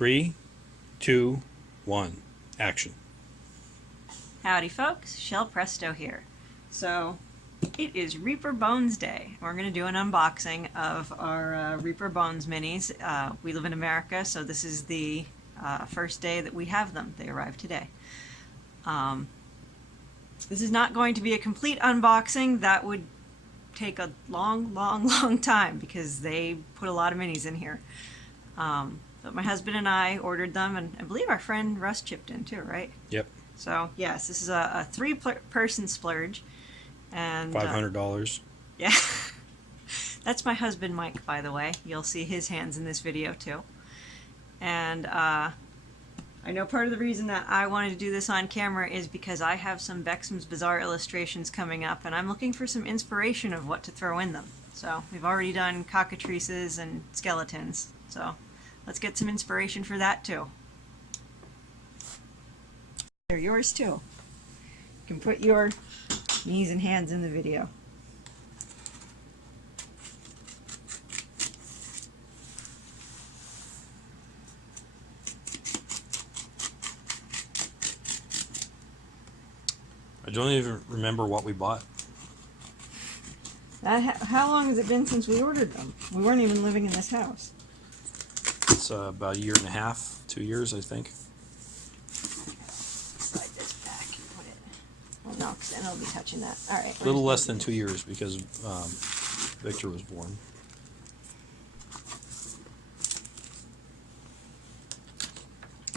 3, 2, 1, action. Howdy folks, Shell Presto here. So it is Reaper Bones Day. We're going to do an unboxing of our Reaper Bones minis. We live in America, so this is the first day that we have them. They arrived today. This is not going to be a complete unboxing. That would take a long time because they put a lot of minis in here. But my husband and I ordered them, and I believe our friend Russ chipped in too, right? Yep. So yes, this is a three-person splurge, and $500. Yeah, that's my husband Mike, by the way. You'll see his hands in this video too. And I know part of the reason that I wanted to do this on camera is because I have some Bexham's Bizarre illustrations coming up, and I'm looking for some inspiration of what to throw in them. So we've already done cockatrices and skeletons, so let's get some inspiration for that too. They're yours too. You can put your knees and hands in the video. I don't even remember what we bought. How long has it been since we ordered them? We weren't even living in this house. It's about a year and a half, 2 years, I think. Slide this back and put it. Oh no, because then I'll be touching that. All right. A little less than 2 years because Victor was born.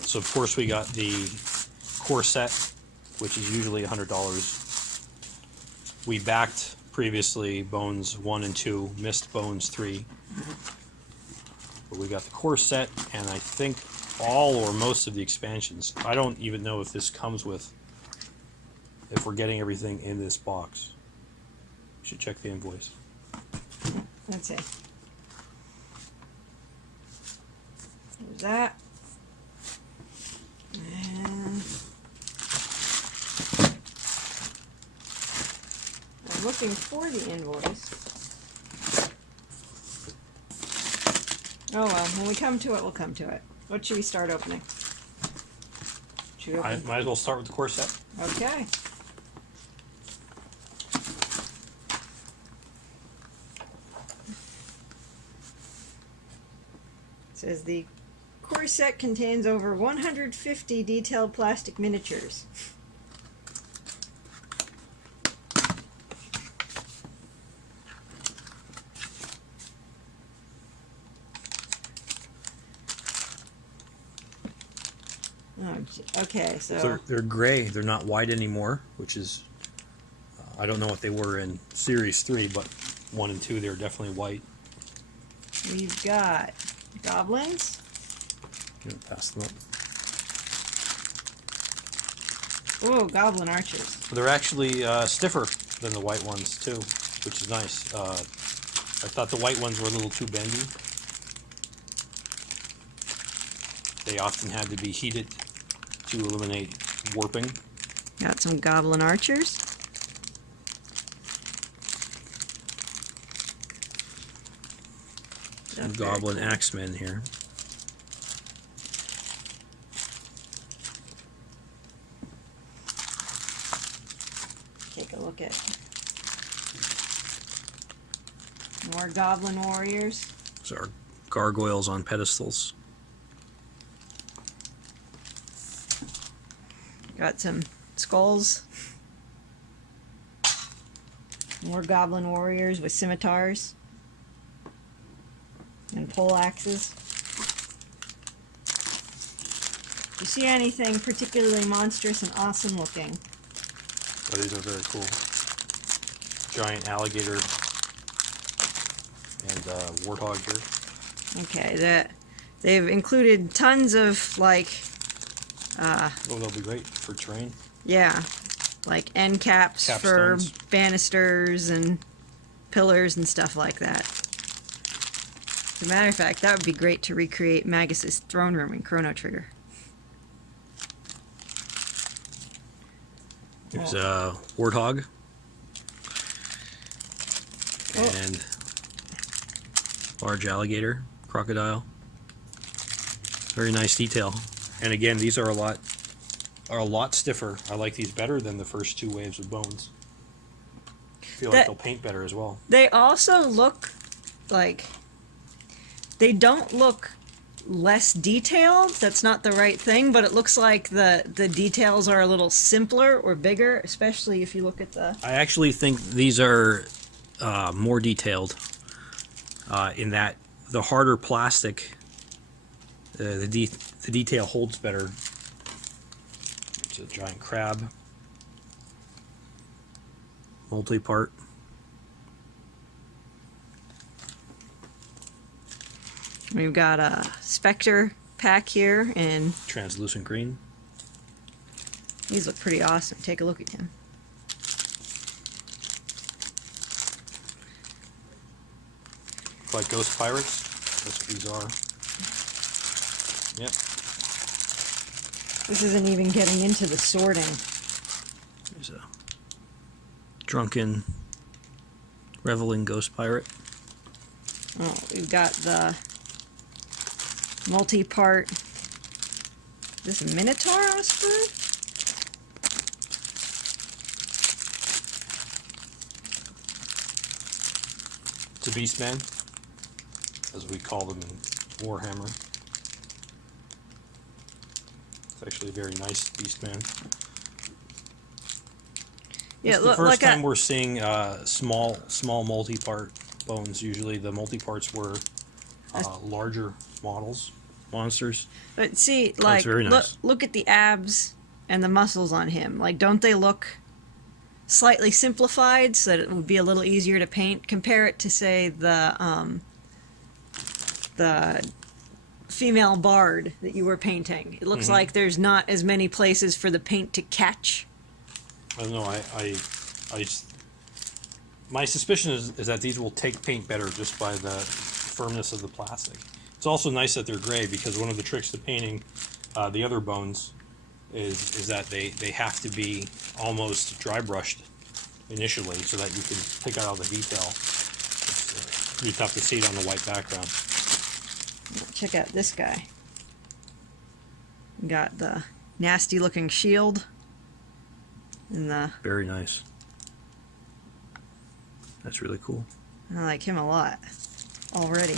So of course we got the core set, which is usually $100. We backed previously Bones 1 and 2, missed Bones 3. But we got the core set, and I think all or most of the expansions. I don't even know if this comes with, if we're getting everything in this box. We should check the invoice. Let's see. There's that. And I'm looking for the invoice. Oh well, when we come to it, we'll come to it. What should we start opening? Should we I open? might as well start with the core set. Okay. It says the core set contains over 150 detailed plastic miniatures. Okay, so They're gray. They're not white anymore, which is, I don't know what they were in Series 3, but 1 and 2, they're definitely white. we've got goblins, Pass them up. oh, goblin archers. They're actually stiffer than the white ones too, which is nice. I thought the white ones were a little too bendy. They often had to be heated to eliminate warping. Got some goblin archers. Some goblin axemen here. Take a look at more goblin warriors. Those are gargoyles on pedestals. Got some skulls. More goblin warriors with scimitars and pole axes. Do you see anything particularly monstrous and awesome looking? Oh, these are very cool. Giant alligator and warthog here. Okay, they've included tons of like Oh, they'll be great for terrain. yeah, like end caps for Capstones. banisters and pillars and stuff like that. As a matter of fact, that would be great to recreate Magus's throne room in Chrono Trigger. There's a warthog. Oh. And large alligator, crocodile. Very nice detail. And again, these are a lot stiffer. I like these better than the first two waves of bones. I feel like they'll paint better as well. They also look like they don't look less detailed. That's not the right thing, but it looks like the details are a little simpler or bigger, especially if you look at the... I actually think these are more detailed in that the harder plastic, the detail holds better. It's a giant crab. Multi-part. We've got a Spectre pack here in Translucent green. These look pretty awesome. Take a look at him. Like ghost pirates. That's what these are. Yep. This isn't even getting into the sorting. There's a drunken, reveling ghost pirate. Oh, we've got the multi-part. This Minotaur on a spoon? It's a beastman, as we call them in Warhammer. It's actually a very nice beastman. Yeah, it's the first time we're seeing small multi-part bones. Usually the multi-parts were larger monsters. But see, like, very nice. look at the abs and the muscles on him. Like, don't they look slightly simplified so that it would be a little easier to paint? Compare it to, say, the female bard that you were painting. It looks like there's not as many places for the paint to catch. I don't know. My suspicion is that these will take paint better just by the firmness of the plastic. It's also nice that they're gray, because one of the tricks to painting the other bones is that they have to be almost dry brushed initially so that you can pick out all the detail. It's pretty tough to see it on the white background. Check out this guy. Got the nasty looking shield. And very nice. That's really cool. I like him a lot already.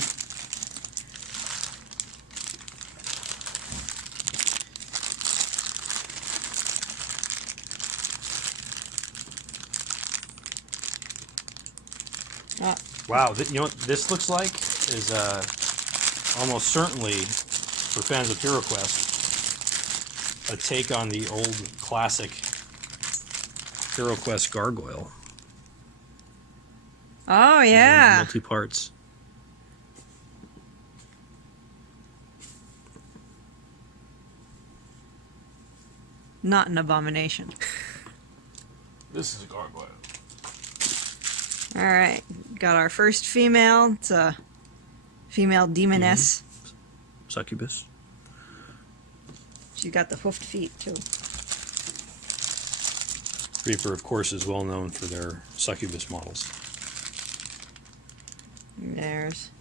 Wow, you know what this looks like is almost certainly, for fans of HeroQuest, a take on the old classic HeroQuest gargoyle. Oh yeah, multi parts. Not an abomination. This is a gargoyle. All right, got our first female. It's a female demoness. Succubus. She's got the hoofed feet too. Reaper, of course, is well known for their succubus models. There's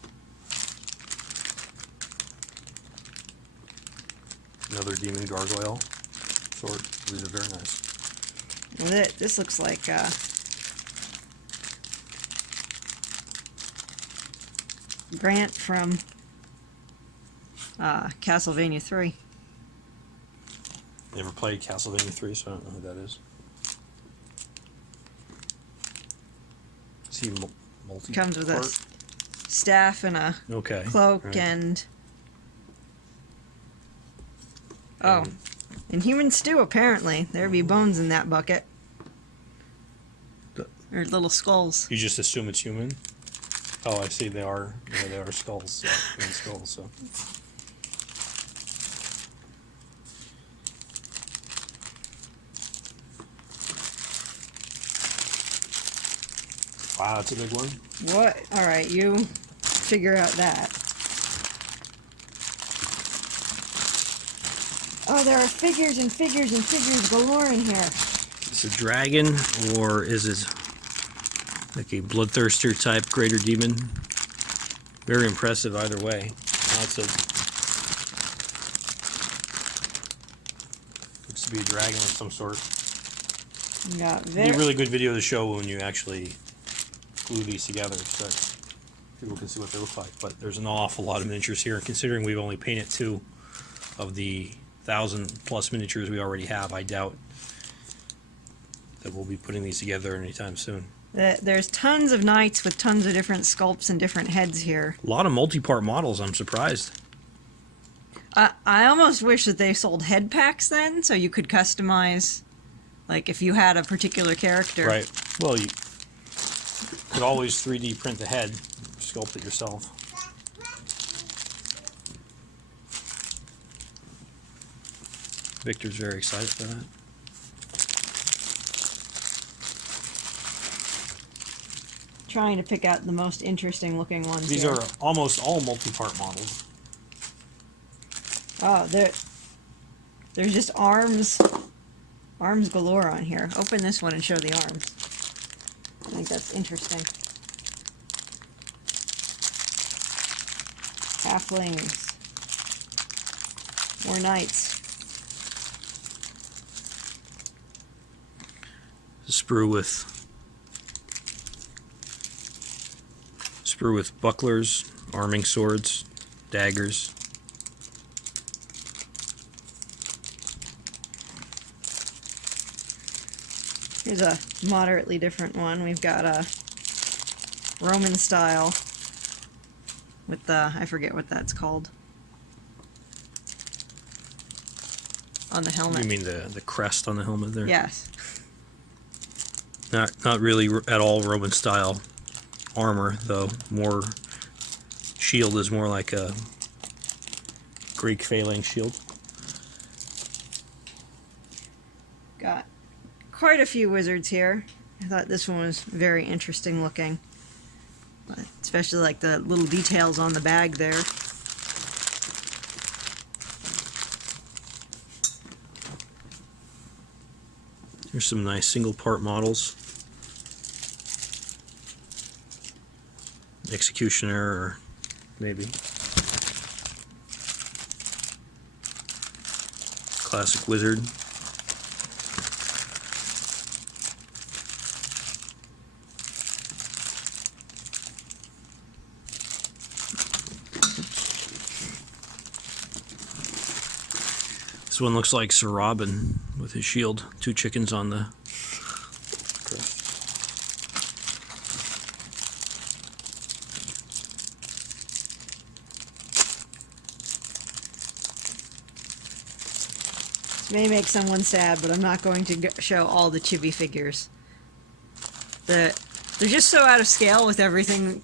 another demon gargoyle sword. These are very nice. This looks like Grant from Castlevania 3. Never played Castlevania 3, so I don't know who that is. Is he multi? Comes with a staff and a cloak, right. and and human stew, apparently. There'd be bones in that bucket. Or little skulls. You just assume it's human? Oh, I see. They are. Yeah, they are skulls. Human skulls. So. Wow, that's a big one. What? All right, you figure out that. Oh, there are figures and figures and figures galore in here. Is it a dragon, or is it like a bloodthirster type greater demon? Very impressive either way. Lots of to be a dragon of some sort. Yeah, It'd be a really good video to show when you actually glue these together so that people can see what they look like. But there's an awful lot of miniatures here, and considering we've only painted 2 of the 1,000+ miniatures we already have, I doubt that we'll be putting these together anytime soon. There's tons of knights with tons of different sculpts and different heads here. A lot of multi-part models, I'm surprised. I almost wish that they sold head packs then, so you could customize, like if you had a particular character. Right. Well, you could always 3D print the head, sculpt it yourself. Victor's very excited for that. Trying to pick out the most interesting looking ones. These here. are almost all multi-part models. Oh, there's just arms galore on here. Open this one and show the arms. I think that's interesting. Halflings. More knights. Sprue with bucklers, arming swords, daggers. Here's a moderately different one. We've got a Roman style with the, I forget what that's called, on the helmet. You mean the crest on the helmet there? Yes. Not really at all Roman style armor, though. More shield is more like a Greek phalanx shield. Got quite a few wizards here. I thought this one was very interesting looking. Especially like the little details on the bag there. Here's some nice single part models. Executioner, or maybe. Classic wizard. This one looks like Sir Robin with his shield. 2 chickens on the crest. This may make someone sad, but I'm not going to show all the chibi figures. They're just so out of scale with everything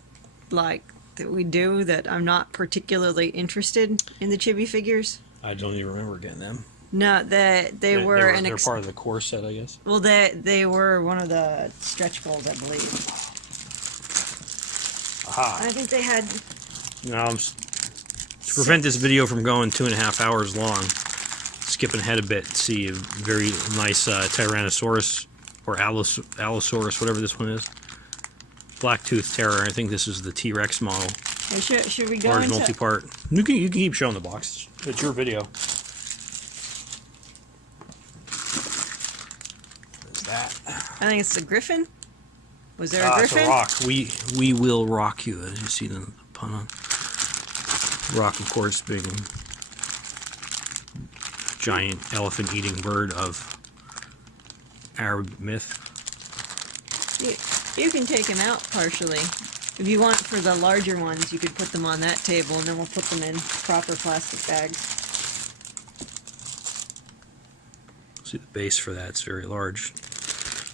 like that we do that I'm not particularly interested in the chibi figures. I don't even remember getting them. No, they were they're part of the core set, I guess. Well, they were one of the stretch goals, I believe. Aha. I think they had. Now, to prevent this video from going 2.5 hours long, skipping ahead a bit, see a very nice Tyrannosaurus or Allosaurus, whatever this one is. Blacktooth Terror. I think this is the T-Rex model. Should we go Large into multi-part. You can keep showing the box. It's your video. What's that? I think it's the Griffin. Was there a It's Griffin? a rock. We will rock you, as you see the pun on. Rock, of course, being giant elephant-eating bird of Arab myth. You can take them out partially. If you want for the larger ones, you could put them on that table, and then we'll put them in proper plastic bags. See, the base for that's very large.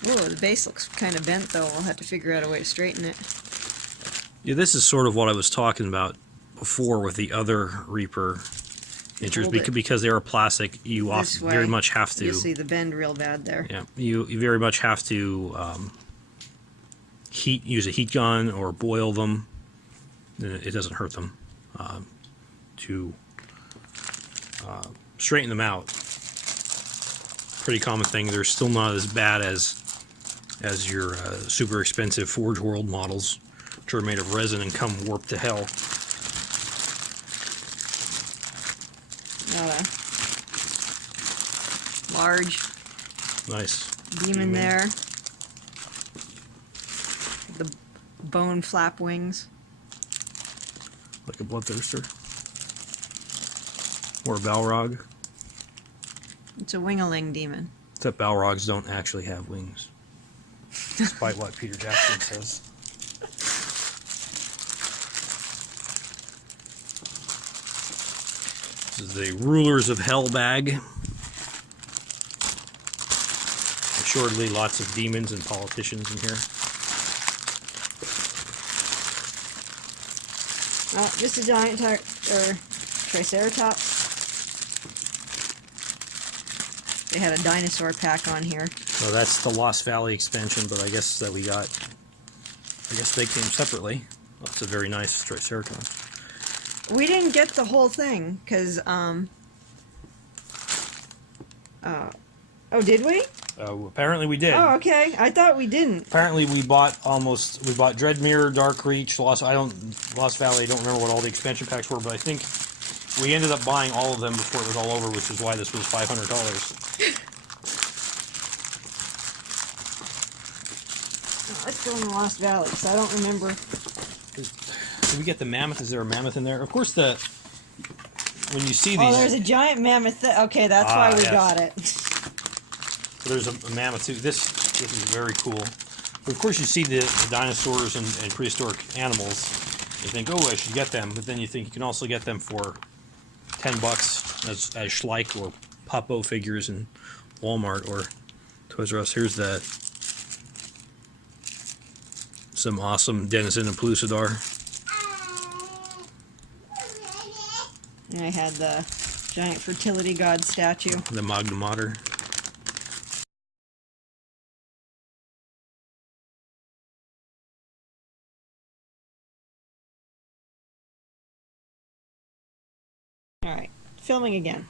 Oh, the base looks kind of bent, though. We'll have to figure out a way to straighten it. Yeah, this is sort of what I was talking about before with the other Reaper miniatures, because they are plastic. You often very much have to. You see the bend real bad there. Yeah, you very much have to use a heat gun or boil them. It doesn't hurt them to straighten them out. Pretty common thing. They're still not as bad as your super expensive Forge World models, which are made of resin and come warped to hell. large Nice. demon there. The bone flap wings. Like a bloodthirster. Or a Balrog. It's a wingaling demon. Except Balrogs don't actually have wings. Despite what Peter Jackson says. This is the Rulers of Hell bag. Assuredly lots of demons and politicians in here. Just a giant triceratops. They had a dinosaur pack on here. So that's the Lost Valley expansion, but I guess that we got... I guess they came separately. That's a very nice triceratops. We didn't get the whole thing, because, oh, did we? Apparently we did. Oh, okay. I thought we didn't. Apparently we bought Dreadmere, Darkreach, Lost Valley. I don't remember what all the expansion packs were, but I think we ended up buying all of them before it was all over, which is why this was $500. Let's go in the Lost Valley, because I don't remember. Did we get the mammoth? Is there a mammoth in there? Of course, when you see these... Oh, there's a giant mammoth. Okay, that's why we got it. So there's a mammoth too. This is very cool. But of course, you see the dinosaurs and prehistoric animals. You think, oh, I should get them. But then you think you can also get them for $10 as Schleich or Popo figures in Walmart or Toys R Us. Here's some awesome Denizen and Pellucidar. And I had the giant fertility god statue. The Magna Mater. Alright, filming again.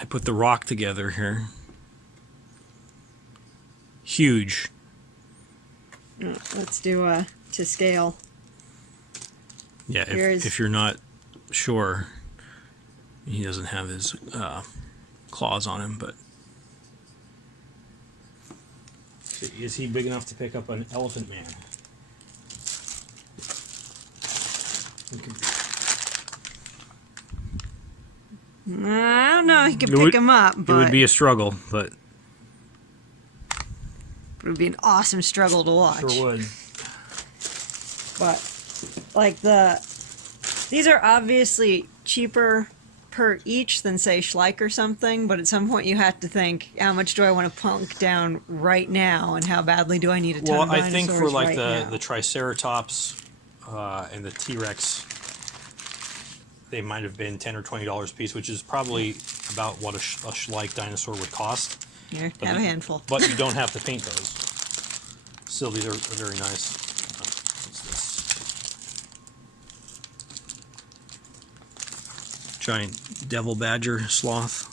I put the rock together here. Huge. Let's do to scale. Yeah, if you're not sure, he doesn't have his claws on him, but is he big enough to pick up an elephant man? I don't know. He could pick him up, but it would be a struggle, but it would be an awesome struggle to watch. Sure would. But like these are obviously cheaper per each than say Schleich or something, but at some point you have to think, how much do I want to plunk down right now, and how badly do I need a ton of dinosaurs? I think for like right the Triceratops and the T-Rex, they might have been $10 or $20 a piece, which is probably about what a Schleich dinosaur would cost. Here, have a handful. But you don't have to paint those. Still, these are very nice. What's this? Giant devil badger sloth.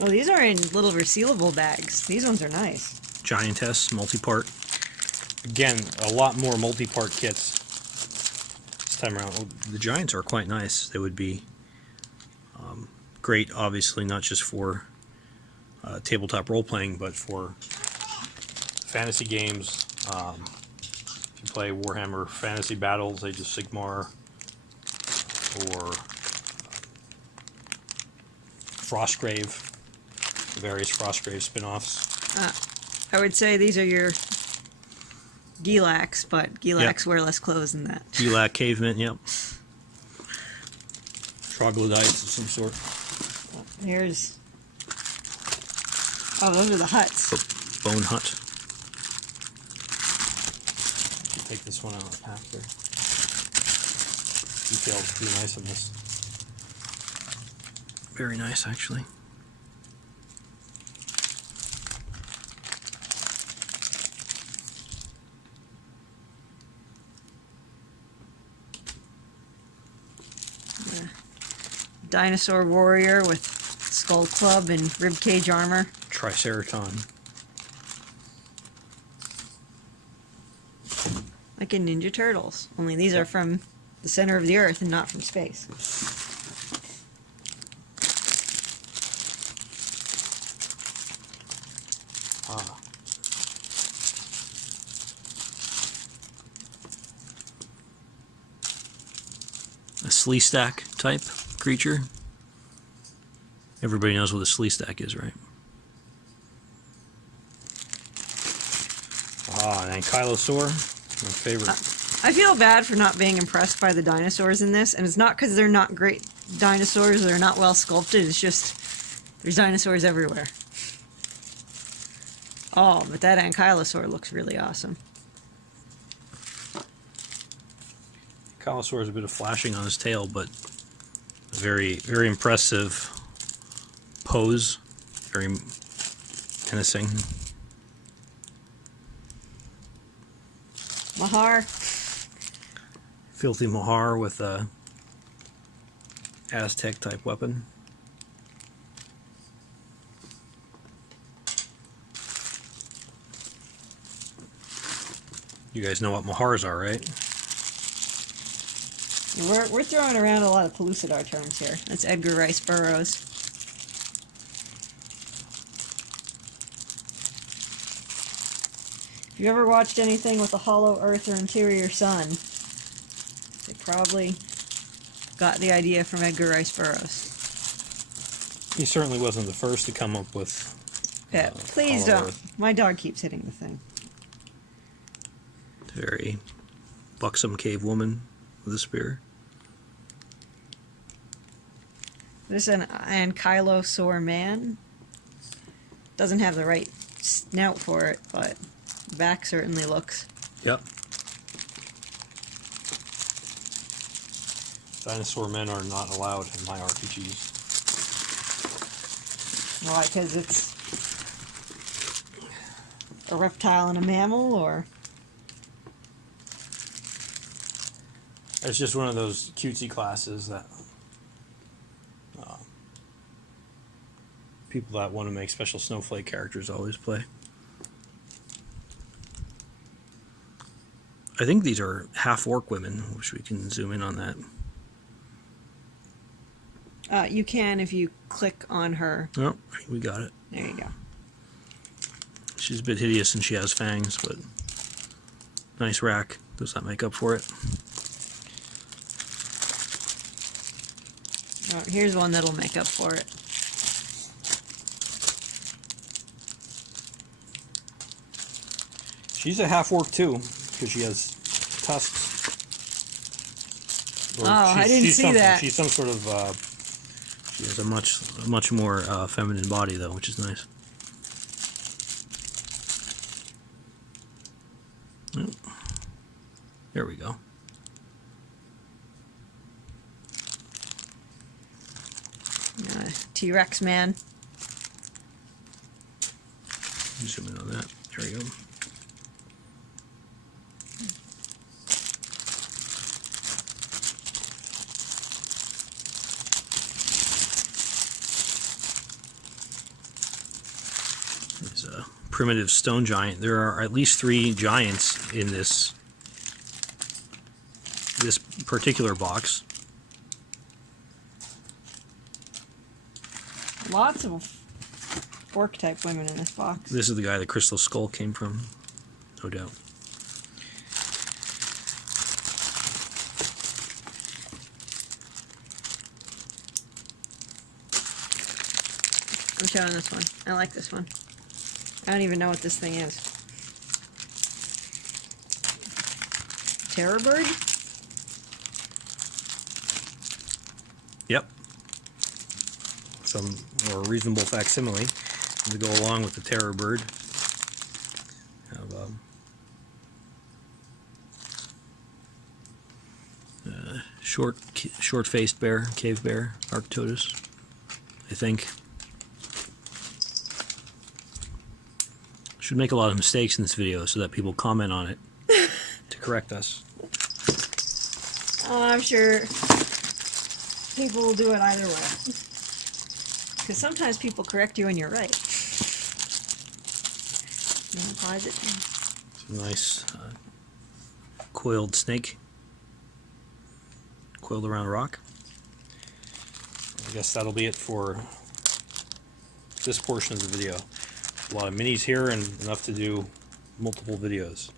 Oh, these are in little resealable bags. These ones are nice. Giantess, multi-part. Again, a lot more multi-part kits this time around. Oh, the giants are quite nice. They would be great, obviously, not just for tabletop role-playing, but for fantasy games. If you play Warhammer Fantasy Battles, Age of Sigmar, or Frostgrave, the various Frostgrave spin-offs. I would say these are your Gelax, but Gelax wear less clothes than that. Gelac cavemen, yep. Troglodytes of some sort. Here's... Oh, those are the huts. Bone hut. Take this one out of the pack there. Details pretty nice on this. Very nice, actually. Dinosaur warrior with skull club and ribcage armor. Triceraton. Like in Ninja Turtles. Only these are from the center of the Earth and not from space. Ah. A slee stack type creature. Everybody knows what a slee stack is, right? Ah, an ankylosaur, my favorite. I feel bad for not being impressed by the dinosaurs in this, and it's not because they're not great dinosaurs or they're not well sculpted, it's just there's dinosaurs everywhere. Oh, but that ankylosaur looks really awesome. Ankylosaur is a bit of Flashing on his tail, but a very, very impressive pose. Very menacing. Mahar. Filthy Mahar with a Aztec type weapon. You guys know what Mahars are, right? We're throwing around a lot of Pellucidar terms here. That's Edgar Rice Burroughs. If you ever watched anything with a hollow earth or interior sun, they probably got the idea from Edgar Rice Burroughs. He certainly wasn't the first to come up with. Yeah, please hollow don't. earth. My dog keeps hitting the thing. Very buxom cave woman with a spear. This is an ankylosaur man. Doesn't have the right snout for it, but the back certainly looks. Yep. Dinosaur men are not allowed in my RPGs. Why? Because it's a reptile and a mammal, or? It's just one of those cutesy classes that people that want to make special snowflake characters always play. I think these are half-orc women, which we can zoom in on that. You can if you click on her. Oh, we got it. There you go. She's a bit hideous and she has fangs, but nice rack. Does that make up for it? Oh, here's one that'll make up for it. She's a half orc too, because she has tusks. Or I didn't see something. that. She's some sort of. She has a much more feminine body, though, which is nice. Oh. There we go. T-Rex man. Zoom in on that. There we go. There's a primitive stone giant. There are at least 3 giants in this particular box. Lots of orc-type women in this box. This is the guy the crystal skull came from, no doubt. I'm showing this one. I like this one. I don't even know what this thing is. Terror bird? Yep. Some more reasonable facsimile to go along with the terror bird. Have, Short-faced bear, cave bear, Arctodus, I think. Should make a lot of mistakes in this video so that people comment on it to correct us. Oh, I'm sure people will do it either way. Because sometimes people correct you and you're right. You want to pause it? Some nice coiled snake. coiled around a rock. I guess that'll be it for this portion of the video. A lot of minis here and enough to do multiple videos.